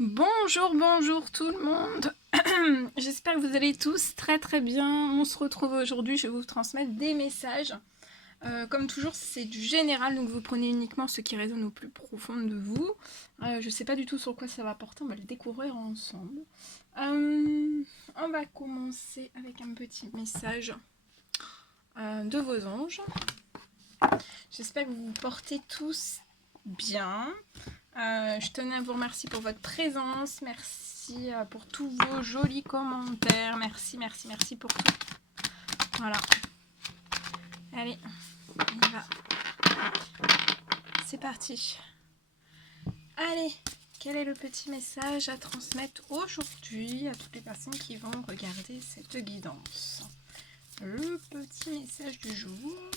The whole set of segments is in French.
Bonjour, bonjour tout le monde. J'espère que vous allez tous très très bien. On se retrouve aujourd'hui, je vais vous transmettre des messages. Comme toujours, c'est du général, donc vous prenez uniquement ce qui résonne au plus profond de vous. Je ne sais pas du tout sur quoi ça va porter, on va le découvrir ensemble. On va commencer avec un petit message de vos anges. J'espère que vous vous portez tous bien. Je tenais à vous remercier pour votre présence. Merci pour tous vos jolis commentaires. Merci, merci, merci pour tout. Voilà. Allez, on y va. C'est parti. Allez, quel est le petit message à transmettre aujourd'hui à toutes les personnes qui vont regarder cette guidance? Le petit message du jour.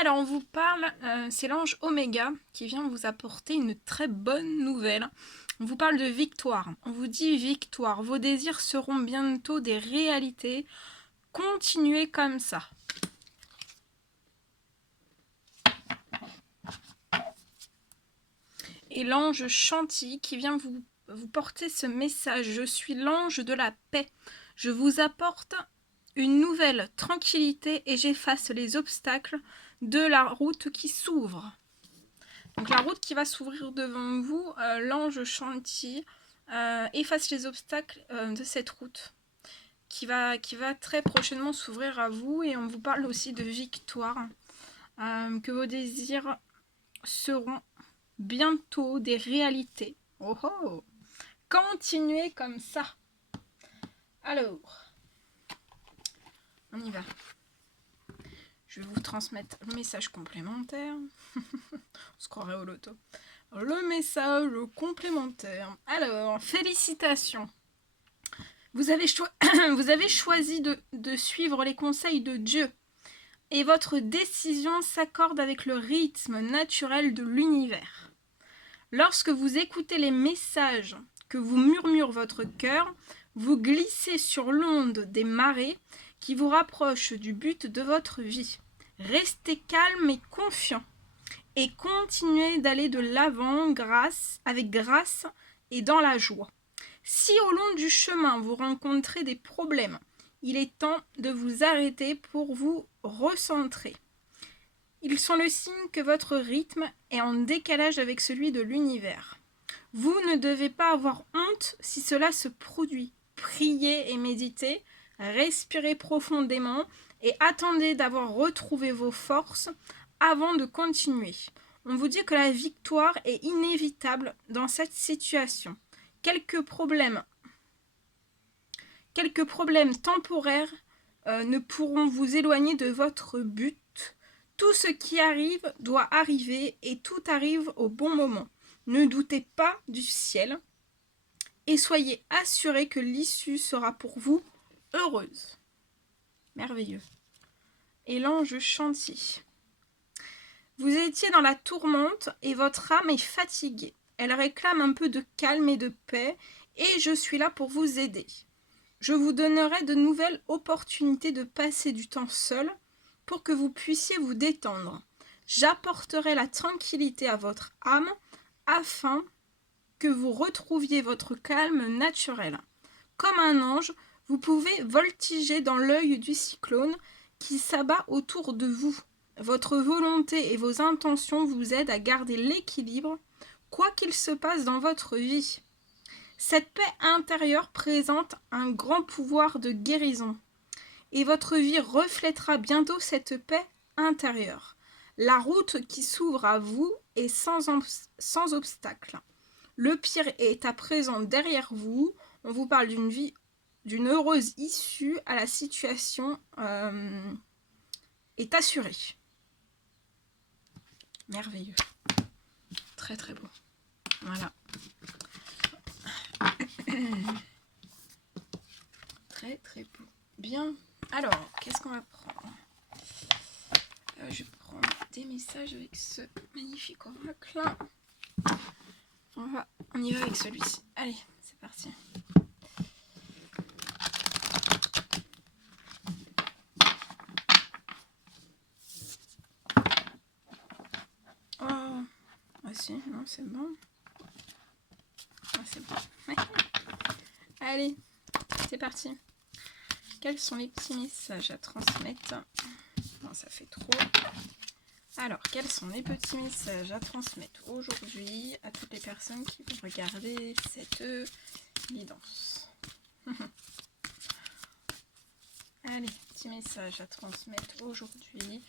Alors, on vous parle, c'est l'ange Oméga qui vient vous apporter une très bonne nouvelle. On vous parle de victoire. On vous dit victoire. Vos désirs seront bientôt des réalités. Continuez comme ça. Et l'ange Chanty qui vient vous porter ce message. Je suis l'ange de la paix. Je vous apporte une nouvelle tranquillité et j'efface les obstacles de la route qui s'ouvre. Donc la route qui va s'ouvrir devant vous, l'ange Chanty efface les obstacles de cette route qui va très prochainement s'ouvrir à vous. Et on vous parle aussi de victoire, que vos désirs seront bientôt des réalités. Oh oh! Continuez comme ça. Alors, on y va. Je vais vous transmettre le message complémentaire. On se croirait au loto. Le message complémentaire. Alors, félicitations. Vous avez choisi de suivre les conseils de Dieu. Et votre décision s'accorde avec le rythme naturel de l'univers. Lorsque vous écoutez les messages que vous murmure votre cœur, vous glissez sur l'onde des marées qui vous rapprochent du but de votre vie. Restez calme et confiant et continuez d'aller de l'avant avec grâce et dans la joie. Si au long du chemin vous rencontrez des problèmes, il est temps de vous arrêter pour vous recentrer. Ils sont le signe que votre rythme est en décalage avec celui de l'univers. Vous ne devez pas avoir honte si cela se produit. Priez et méditez, respirez profondément et attendez d'avoir retrouvé vos forces avant de continuer. On vous dit que la victoire est inévitable dans cette situation. Quelques problèmes temporaires ne pourront vous éloigner de votre but. Tout ce qui arrive doit arriver et tout arrive au bon moment. Ne doutez pas du ciel et soyez assurés que l'issue sera pour vous heureuse. Merveilleux. Et l'ange Chanty. Vous étiez dans la tourmente et votre âme est fatiguée. Elle réclame un peu de calme et de paix et je suis là pour vous aider. Je vous donnerai de nouvelles opportunités de passer du temps seul pour que vous puissiez vous détendre. J'apporterai la tranquillité à votre âme afin que vous retrouviez votre calme naturel. Comme un ange, vous pouvez voltiger dans l'œil du cyclone qui s'abat autour de vous. Votre volonté et vos intentions vous aident à garder l'équilibre, quoi qu'il se passe dans votre vie. Cette paix intérieure présente un grand pouvoir de guérison, et votre vie reflètera bientôt cette paix intérieure. La route qui s'ouvre à vous est sans obstacle. Le pire est à présent derrière vous. On vous parle d'une heureuse issue à la situation est assurée. Merveilleux. Très très beau. Voilà. Très très beau. Bien. Alors, qu'est-ce qu'on va prendre? Je prends des messages avec ce magnifique oracle. On y va avec celui-ci. Allez, c'est parti. Oh, Ah si, non, c'est bon. Ah, c'est bon. Allez, c'est parti. Quels sont les petits messages à transmettre? Non, ça fait trop. Alors, quels sont les petits messages à transmettre aujourd'hui à toutes les personnes qui vont regarder cette guidance? Allez, petit message à transmettre aujourd'hui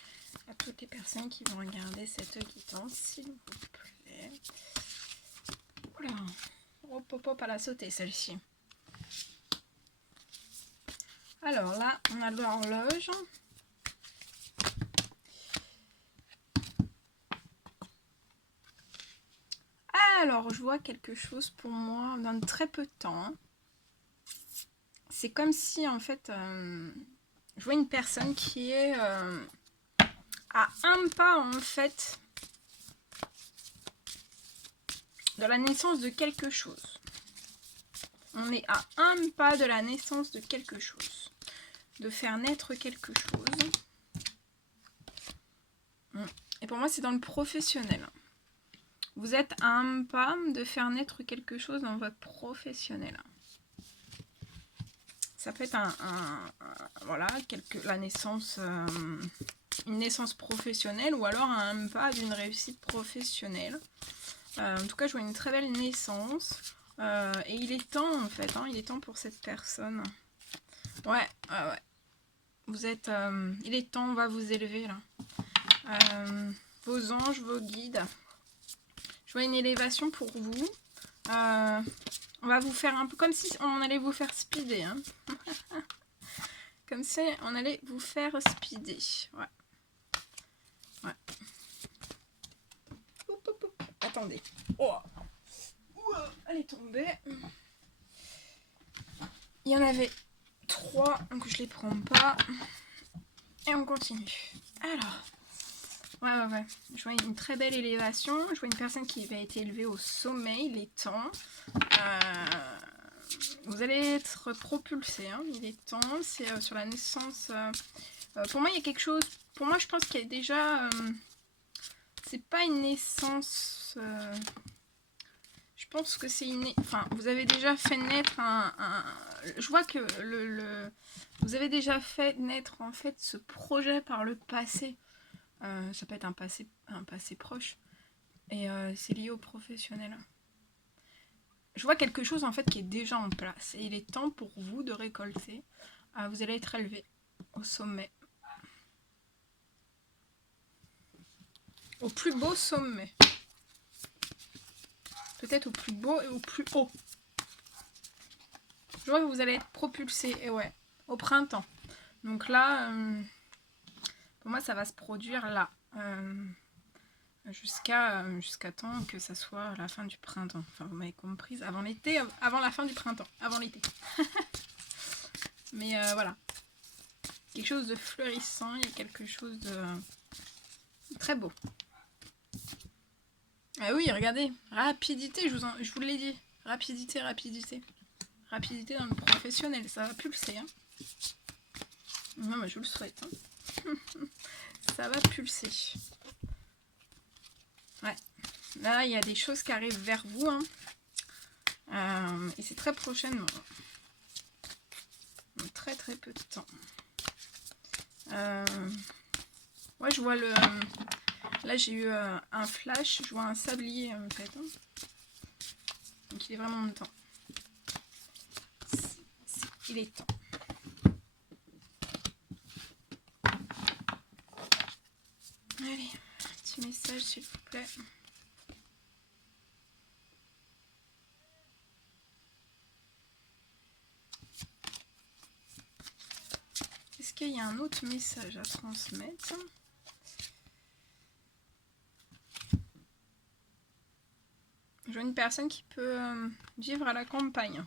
à toutes les personnes qui vont regarder cette guidance, s'il vous plaît. Oula, hop hop hop, à la sauter celle-ci. Alors là, on a l'horloge. Alors, je vois quelque chose pour moi dans très peu de temps. Hein. C'est comme si, en fait, je vois une personne qui est à un pas, en fait, de la naissance de quelque chose. On est à un pas de la naissance de quelque chose. De faire naître quelque chose. Et pour moi, c'est dans le professionnel. Vous êtes à un pas de faire naître quelque chose dans votre professionnel. Ça peut être voilà, la naissance, une naissance professionnelle ou alors un pas d'une réussite professionnelle. En tout cas, je vois une très belle naissance. Et il est temps, en fait, hein, il est temps pour cette personne. Ouais. Vous êtes... il est temps, on va vous élever, là. Vos anges, vos guides. Je vois une élévation pour vous. On va vous faire un peu comme si on allait vous faire speeder. Hein. Comme si on allait vous faire speeder. Ouais. Oup. Attendez. Oh. Elle est tombée. Il y en avait 3, donc je les prends pas. Et on continue. Alors. Ouais. Je vois une très belle élévation. Je vois une personne qui va être élevée au sommet. Il est temps. Vous allez être propulsé. Hein. Il est temps. C'est sur la naissance. Pour moi, il y a quelque chose. Pour moi, je pense qu'il y a déjà. C'est pas une naissance. Je pense que c'est une. Enfin, vous avez déjà fait naître je vois que vous avez déjà fait naître en fait ce projet par le passé. Ça peut être un passé proche. Et c'est lié au professionnel. Je vois quelque chose en fait qui est déjà en place. Et il est temps pour vous de récolter. Vous allez être élevé au sommet. Au plus beau sommet. Peut-être au plus beau et au plus haut. Je vois que vous allez être propulsé. Et ouais, au printemps. Donc là, pour moi, ça va se produire là. Jusqu'à temps que ça soit la fin du printemps. Enfin, vous m'avez comprise, avant l'été, avant la fin du printemps, avant l'été. Mais voilà. Quelque chose de fleurissant, il y a quelque chose de très beau. Ah oui, regardez, rapidité, je vous l'ai dit. Rapidité. Rapidité dans le professionnel, ça va pulser. Hein. Non, mais je vous le souhaite. Hein. Ça va pulser. Ouais. Là, il y a des choses qui arrivent vers vous. Hein. Et c'est très prochainement. Donc, très peu de temps. Ouais, je vois le... Là, j'ai eu un flash. Je vois un sablier, en fait. Hein. Donc, il est vraiment en temps. Il est temps. Allez, petit message, s'il vous plaît. Est-ce qu'il y a un autre message à transmettre? Je vois une personne qui peut vivre à la campagne.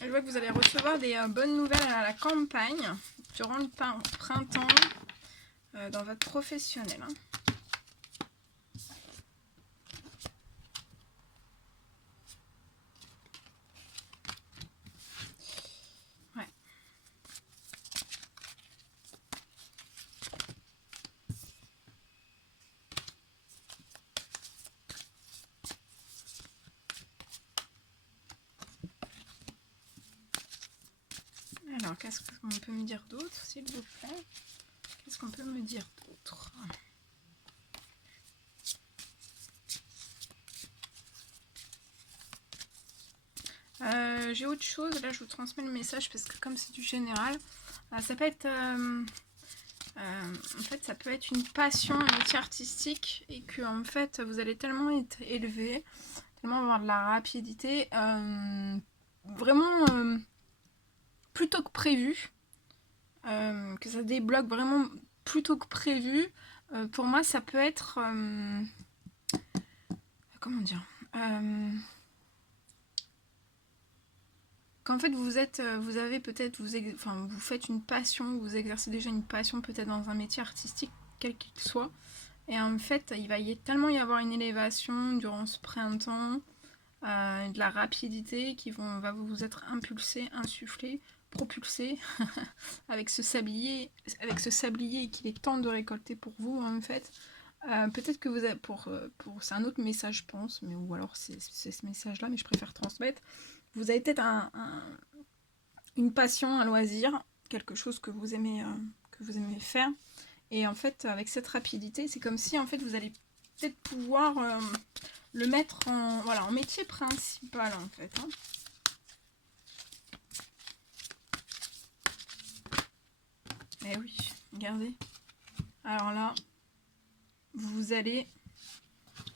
Je vois que vous allez recevoir des bonnes nouvelles à la campagne durant le printemps dans votre professionnel. Hein. Ouais. Alors, qu'est-ce qu'on peut me dire d'autre, s'il vous plaît? Qu'est-ce qu'on peut me dire d'autre? J'ai autre chose, là je vous transmets le message parce que comme c'est du général, ça peut être... en fait, ça peut être une passion, un métier artistique et que en fait, vous allez tellement être élevé, tellement avoir de la rapidité, vraiment plus tôt que prévu, que ça débloque vraiment plus tôt que prévu. Pour moi, ça peut être... comment dire qu'en fait vous avez peut-être, vous faites une passion, vous exercez déjà une passion peut-être dans un métier artistique, quel qu'il soit, et en fait il va tellement y avoir une élévation durant ce printemps, de la rapidité qui va vous être impulsé, insufflé, propulsé avec ce sablier qu'il est temps de récolter pour vous en fait. Peut-être que vous avez, c'est un autre message je pense, mais ou alors c'est ce message là, mais je préfère transmettre. Vous avez peut-être une passion, un loisir, quelque chose que vous aimez faire, et en fait avec cette rapidité, c'est comme si en fait vous allez peut-être pouvoir le mettre en métier principal en fait. Hein. Eh oui, regardez. Alors là, vous allez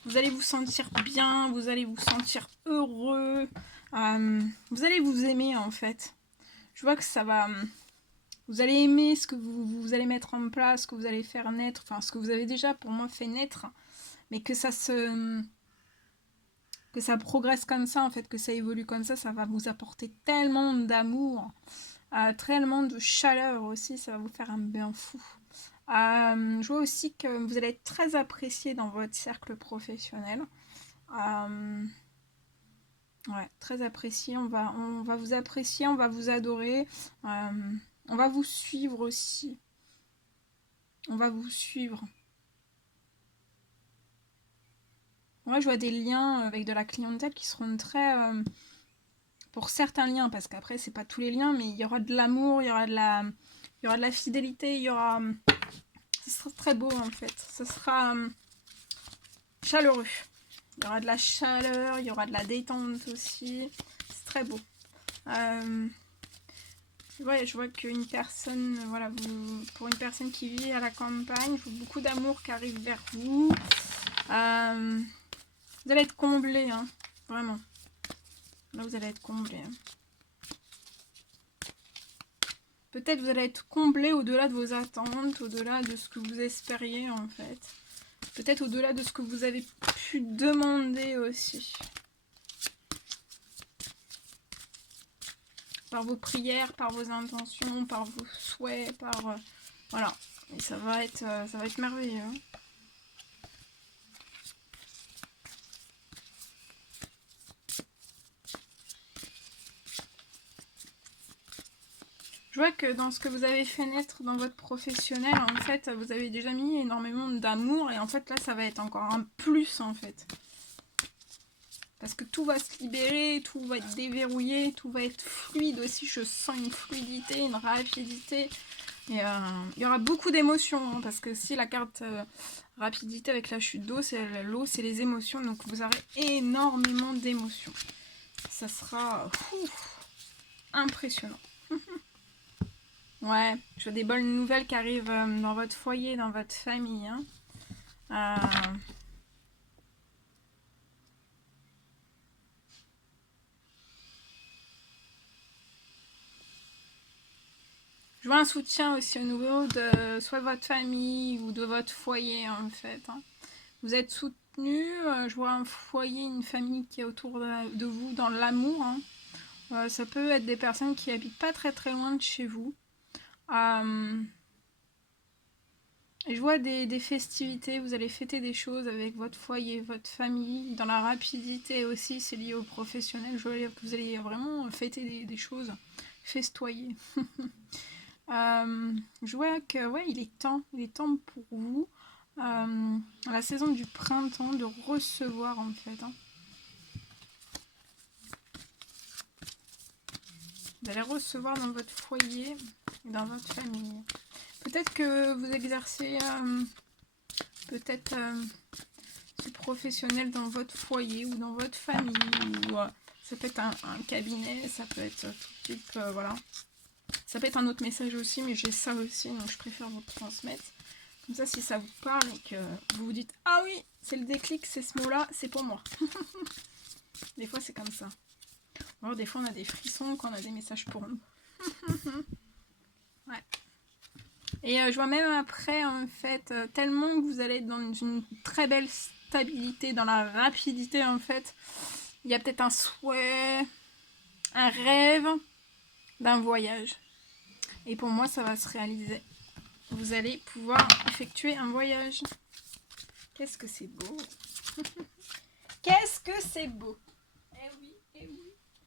vous sentir bien, vous allez vous sentir heureux, vous allez vous aimer en fait. Je vois que ça va... Vous allez aimer ce que vous allez mettre en place, ce que vous allez faire naître, enfin ce que vous avez déjà pour moi fait naître, mais que ça progresse comme ça en fait, que ça évolue comme ça va vous apporter tellement d'amour, tellement de chaleur aussi, ça va vous faire un bien fou. Je vois aussi que vous allez être très apprécié dans votre cercle professionnel. Ouais, très apprécié. On va vous apprécier, on va vous adorer. On va vous suivre aussi. On va vous suivre. Moi, je vois des liens avec de la clientèle qui seront très... pour certains liens, parce qu'après, c'est pas tous les liens, mais il y aura de l'amour, il y aura de la fidélité, il y aura... Ce sera très beau, en fait. Ce sera chaleureux. Il y aura de la chaleur, il y aura de la détente aussi. C'est très beau. Ouais, je vois qu'une personne, voilà, pour une personne qui vit à la campagne, je vois beaucoup d'amour qui arrive vers vous. Vous allez être comblé, hein, vraiment. Là, vous allez être comblé. Hein. Peut-être vous allez être comblé au-delà de vos attentes, au-delà de ce que vous espériez, en fait. Peut-être au-delà de ce que vous avez pu demander aussi. Par vos prières, par vos intentions, par vos souhaits, par... voilà. Et ça va être merveilleux. Hein. Je vois que dans ce que vous avez fait naître dans votre professionnel, en fait, vous avez déjà mis énormément d'amour. Et en fait, là, ça va être encore un plus, en fait. Parce que tout va se libérer, tout va être déverrouillé, tout va être fluide aussi. Je sens une fluidité, une rapidité. Et il y aura beaucoup d'émotions. Hein, parce que si la carte rapidité avec la chute d'eau, c'est l'eau, c'est les émotions. Donc vous aurez énormément d'émotions. Ça sera impressionnant. Ouais, je vois des bonnes nouvelles qui arrivent dans votre foyer, dans votre famille. Hein. Je vois un soutien aussi au niveau de soit de votre famille ou de votre foyer en fait. Hein. Vous êtes soutenu, je vois un foyer, une famille qui est autour de vous dans l'amour. Hein. Ça peut être des personnes qui habitent pas très très loin de chez vous. Et je vois des festivités, vous allez fêter des choses avec votre foyer, votre famille. Dans la rapidité aussi, c'est lié au professionnel. Je vois que vous allez vraiment fêter des choses, festoyer. Je vois que ouais, il est temps pour vous, à la saison du printemps, de recevoir en fait. Hein. vous allez recevoir dans votre foyer et dans votre famille. Peut-être que vous exercez peut-être ce professionnel dans votre foyer ou dans votre famille. Ou ça peut être un cabinet, ça peut être tout type, voilà. Ça peut être un autre message aussi, mais j'ai ça aussi, donc je préfère vous le transmettre. Comme ça, si ça vous parle et que vous vous dites « Ah oui, c'est le déclic, c'est ce mot-là, c'est pour moi. » Des fois, c'est comme ça. Alors, des fois, on a des frissons quand on a des messages pour nous. Ouais. Et je vois même après, en fait, tellement que vous allez être dans une très belle stabilité, dans la rapidité, en fait. Il y a peut-être un souhait, un rêve d'un voyage. Et pour moi, ça va se réaliser. Vous allez pouvoir effectuer un voyage. Qu'est-ce que c'est beau. Qu'est-ce que c'est beau. Eh oui, eh oui.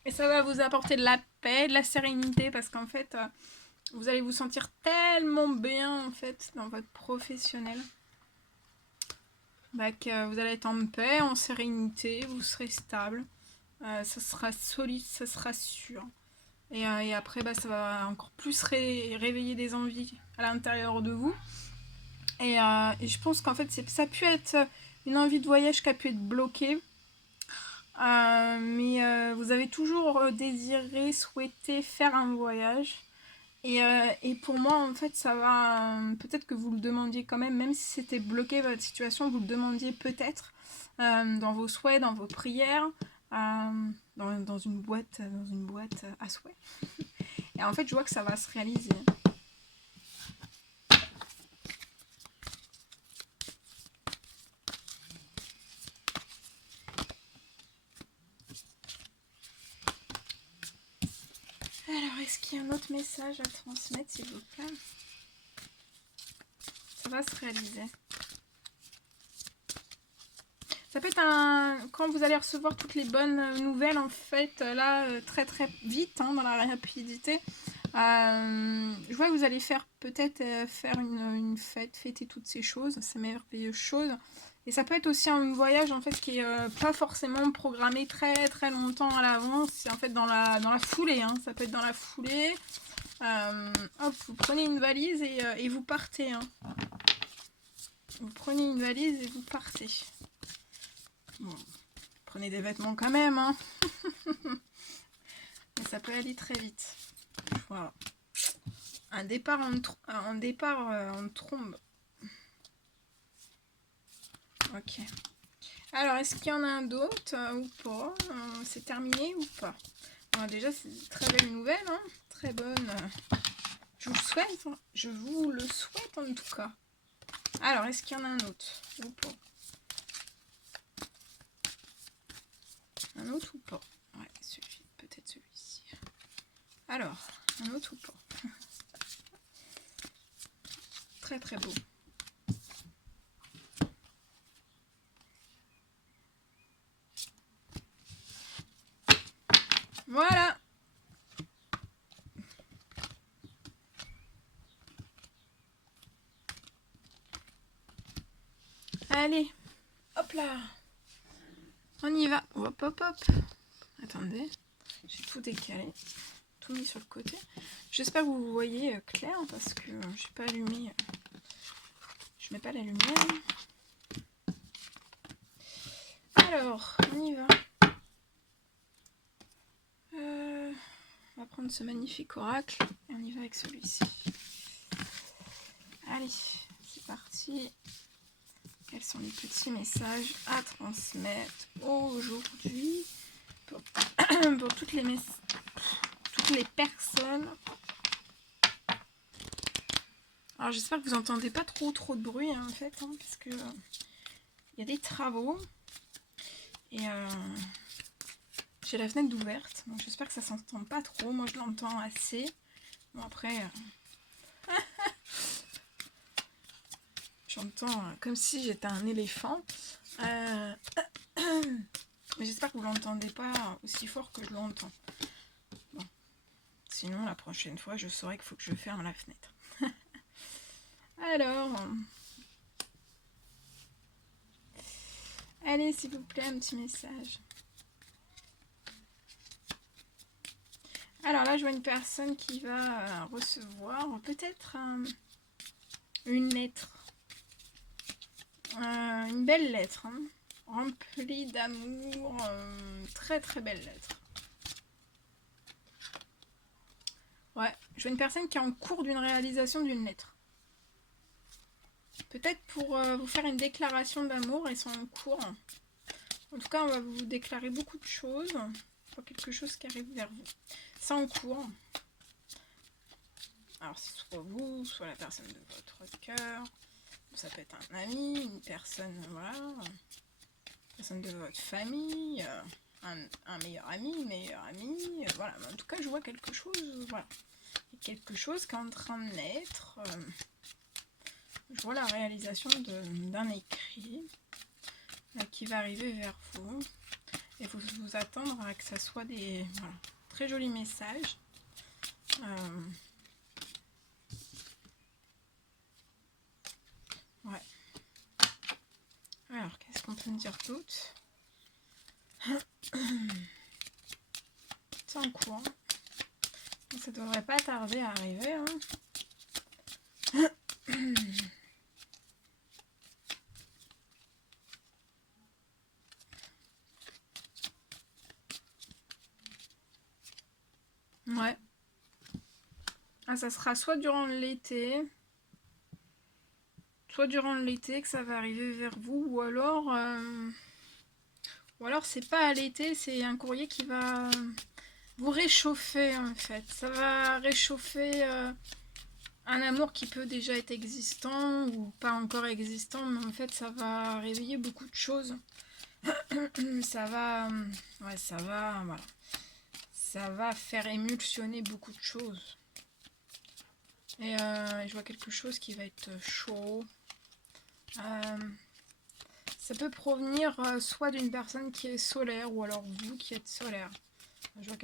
Et ça va vous apporter de la paix, de la sérénité, parce qu'en fait, vous allez vous sentir tellement bien, en fait, dans votre professionnel. Bah, que vous allez être en paix, en sérénité, vous serez stable. Ça sera solide, ça sera sûr. Et après, bah, ça va encore plus réveiller des envies à l'intérieur de vous. Et je pense qu'en fait, ça a pu être une envie de voyage qui a pu être bloquée. Mais vous avez toujours désiré, souhaité faire un voyage. Et pour moi, en fait, ça va... peut-être que vous le demandiez quand même si c'était bloqué votre situation, vous le demandiez peut-être dans vos souhaits, dans vos prières, dans une boîte à souhaits. Et en fait, je vois que ça va se réaliser. Alors, est-ce qu'il y a un autre message à transmettre, s'il vous plaît? Ça va se réaliser. Ça peut être quand vous allez recevoir toutes les bonnes nouvelles, en fait, là, très très vite, dans la rapidité. Je vois que vous allez peut-être faire une fête, fêter toutes ces choses, ces merveilleuses choses. Et ça peut être aussi un voyage, en fait, qui est pas forcément programmé très très longtemps à l'avance. C'est en fait dans la foulée, ça peut être dans la foulée. Hop, vous prenez une valise et vous partez. Vous prenez une valise et vous partez. Bon, prenez des vêtements quand même, mais ça peut aller très vite. Voilà. Un départ en trombe. Ok. Alors, est-ce qu'il y en a un d'autre ou pas? C'est terminé ou pas? Alors, déjà, c'est une très belle nouvelle, très bonne. Je vous le souhaite en tout cas. Alors, est-ce qu'il y en a un autre ou pas? Un autre ou pas? Ouais, peut-être celui-ci. Alors, un autre ou pas? Très très beau. Voilà. Allez, hop là. On y va. Hop, hop, hop. Attendez, j'ai tout décalé, tout mis sur le côté. J'espère que vous voyez clair parce que je n'ai pas allumé. Je mets pas la lumière. Alors, on y va. On va prendre ce magnifique oracle et on y va avec celui-ci. Allez, c'est parti. Quels sont les petits messages à transmettre aujourd'hui pour toutes les personnes? Alors j'espère que vous n'entendez pas trop de bruit en fait, parce que il y a des travaux et j'ai la fenêtre ouverte, donc j'espère que ça s'entend pas trop. Moi je l'entends assez. Bon après, j'entends comme si j'étais un éléphant. Mais j'espère que vous l'entendez pas aussi fort que je l'entends. Bon. Sinon la prochaine fois je saurai qu'il faut que je ferme la fenêtre. Alors, allez s'il vous plaît un petit message. Alors Alors là, je vois une personne qui va recevoir peut-être une lettre. Une belle lettre, hein, remplie d'amour. Très très belle lettre. Ouais, je vois une personne qui est en cours d'une réalisation d'une lettre. Peut-être pour vous faire une déclaration d'amour, ils sont en cours. En tout cas, on va vous déclarer beaucoup de choses pour quelque chose qui arrive vers vous. C'est en cours. Alors, c'est soit vous, soit la personne de votre cœur. Ça peut être un ami, une personne, voilà, une personne de votre famille, un meilleur ami, une meilleure amie. Voilà, en tout cas, je vois quelque chose, voilà. Il y a quelque chose qui est en train de naître. Je vois la réalisation d'un écrit qui va arriver vers vous. Et vous vous attendre à que ça soit des voilà, très jolis messages. Ouais. Alors, qu'est-ce qu'on peut me dire d'autre? C'est en cours. Ça devrait pas tarder à arriver. Hein. Ouais. Ah, ça sera soit durant l'été, que ça va arriver vers vous, ou alors c'est pas à l'été, c'est un courrier qui va vous réchauffer en fait. Ça va réchauffer un amour qui peut déjà être existant ou pas encore existant, mais en fait ça va réveiller beaucoup de choses. ça va, voilà. Ça va faire émulsionner beaucoup de choses. Et je vois quelque chose qui va être chaud. Ça peut provenir soit d'une personne qui est solaire ou alors vous qui êtes solaire. Je vois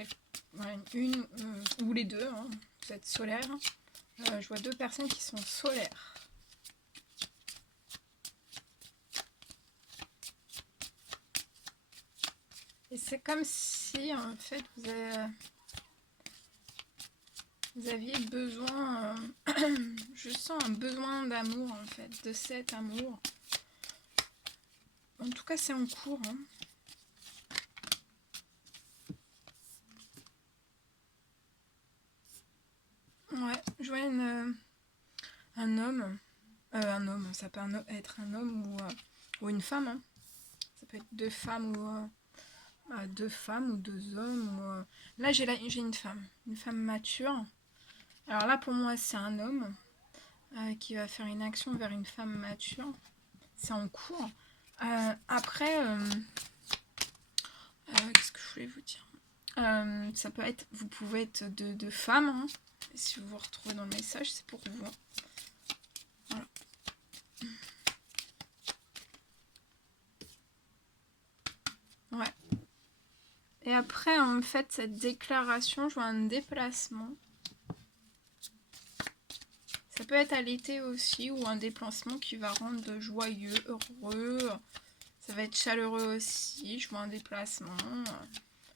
une ou les deux, hein, vous êtes solaire. Je vois deux personnes qui sont solaires. Et c'est comme si en fait vous aviez besoin, je sens un besoin d'amour en fait, de cet amour. En tout cas, c'est en cours. Hein. Ouais, je vois un homme. Ça peut être un homme ou une femme. Hein. Ça peut être deux femmes ou deux hommes. Là, j'ai une femme mature. Alors là, pour moi, c'est un homme qui va faire une action vers une femme mature. C'est en cours. Après, qu'est-ce que je voulais vous dire? Ça peut être, vous pouvez être deux femmes. Hein. Si vous vous retrouvez dans le message, c'est pour vous. Voilà. Ouais. Et après, en fait, cette déclaration, je vois un déplacement. Ça peut être à l'été aussi, ou un déplacement qui va rendre joyeux, heureux. Ça va être chaleureux aussi. Je vois un déplacement,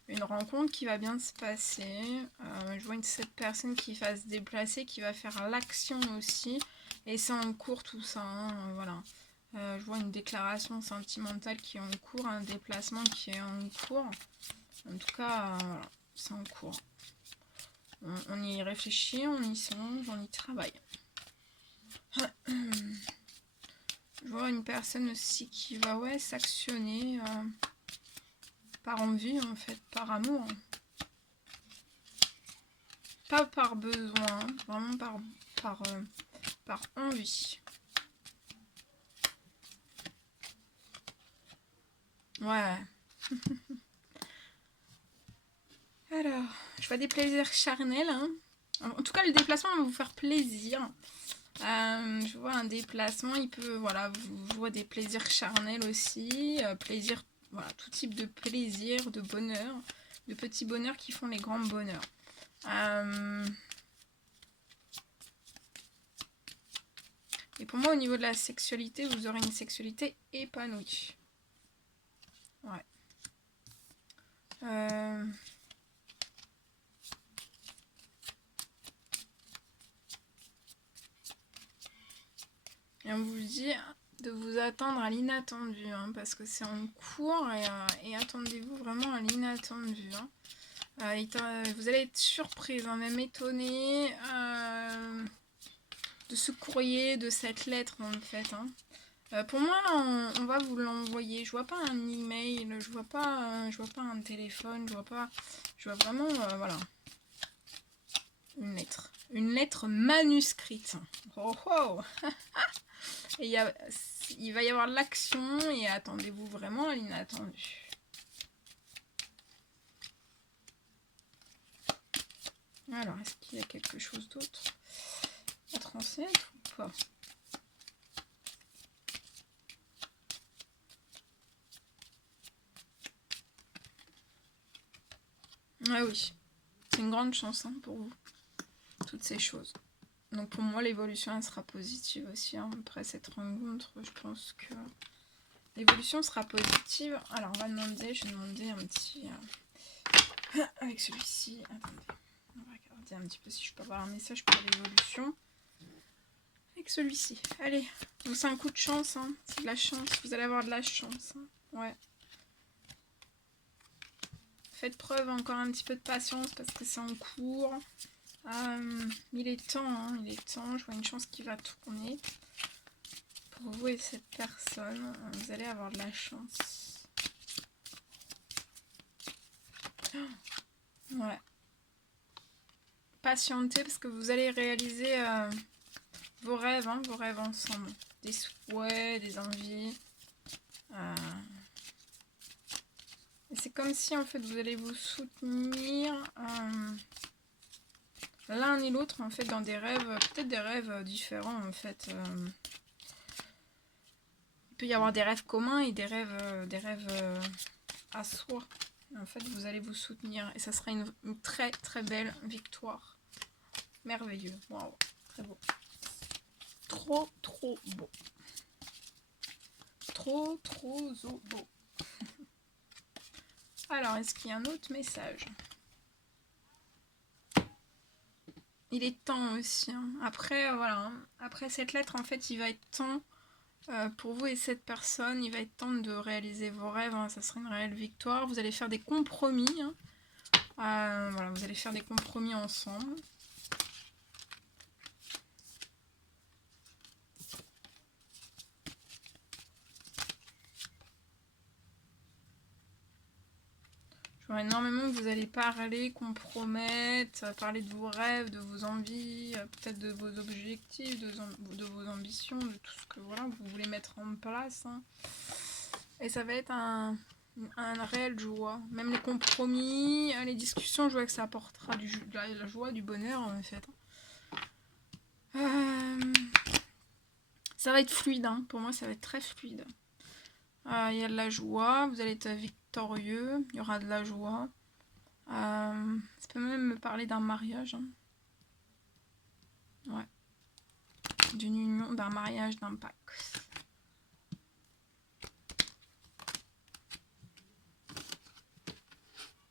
une rencontre qui va bien se passer. Je vois cette personne qui va se déplacer, qui va faire l'action aussi. Et c'est en cours tout ça. Hein, voilà. Je vois une déclaration sentimentale qui est en cours, un déplacement qui est en cours. En tout cas, voilà, c'est en cours. On y réfléchit, on y songe, on y travaille. Je vois une personne aussi qui va s'actionner par envie en fait, par amour. Pas par besoin, vraiment par envie. Ouais. Alors, je vois des plaisirs charnels. Hein. En tout cas, le déplacement va vous faire plaisir. Je vois un déplacement, il peut, voilà, je vois des plaisirs charnels aussi, voilà, tout type de plaisir, de bonheur, de petits bonheurs qui font les grands bonheurs. Et pour moi, au niveau de la sexualité, vous aurez une sexualité épanouie. Ouais. Et on vous dit de vous attendre à l'inattendu, hein, parce que c'est en cours et attendez-vous vraiment à l'inattendu. Hein. Vous allez être surprise, hein, même étonnée de ce courrier, de cette lettre en fait. Hein. Pour moi, on va vous l'envoyer. Je vois pas un email, je vois pas un téléphone, je vois vraiment, voilà, une lettre manuscrite. Oh oh. Et il va y avoir de l'action et attendez-vous vraiment à l'inattendu. Alors, est-ce qu'il y a quelque chose d'autre à transmettre ou pas? Ah oui, c'est une grande chance, hein, pour vous, toutes ces choses. Donc pour moi, l'évolution, elle sera positive aussi. Hein. Après cette rencontre, je pense que l'évolution sera positive. Alors on va demander, je vais demander un petit... avec celui-ci, attendez, on va regarder un petit peu si je peux avoir un message pour l'évolution. Avec celui-ci, allez, donc c'est un coup de chance, hein. C'est de la chance, vous allez avoir de la chance. Hein. Ouais. Faites preuve encore un petit peu de patience parce que c'est en cours. Il est temps, hein, il est temps. Je vois une chance qui va tourner. Pour vous et cette personne, vous allez avoir de la chance. Ouais. Patientez parce que vous allez réaliser vos rêves ensemble. Des souhaits, des envies. Et c'est comme si en fait vous allez vous soutenir l'un et l'autre en fait dans des rêves, peut-être des rêves différents en fait. Il peut y avoir des rêves communs et des rêves à soi. En fait, vous allez vous soutenir et ça sera une très très belle victoire. Merveilleux. Waouh, très beau. Trop trop beau. Trop beau. Alors, est-ce qu'il y a un autre message? Il est temps aussi. Hein. Après, voilà. Hein. Après cette lettre, en fait, il va être temps pour vous et cette personne. Il va être temps de réaliser vos rêves. Hein. Ça sera une réelle victoire. Vous allez faire des compromis. Hein. Voilà, vous allez faire des compromis ensemble. Je vois énormément que vous allez parler, compromettre, parler de vos rêves, de vos envies, peut-être de vos objectifs, de vos ambitions, de tout ce que voilà, vous voulez mettre en place. Hein. Et ça va être un réel joie. Même les compromis, les discussions, je vois que ça apportera de la joie, du bonheur en fait. Ça va être fluide, hein. Pour moi ça va être très fluide. Il y a de la joie, vous allez être victorieux, il y aura de la joie. Ça peut même me parler d'un mariage. Hein. Ouais. D'une union, d'un mariage, d'un pacte.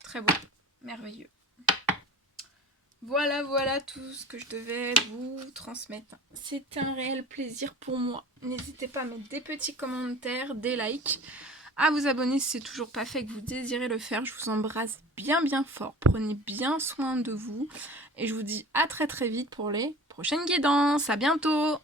Très beau, merveilleux. Voilà tout ce que je devais vous transmettre. C'était un réel plaisir pour moi. N'hésitez pas à mettre des petits commentaires, des likes, à vous abonner si c'est toujours pas fait et que vous désirez le faire. Je vous embrasse bien fort. Prenez bien soin de vous. Et je vous dis à très vite pour les prochaines guidances. À bientôt!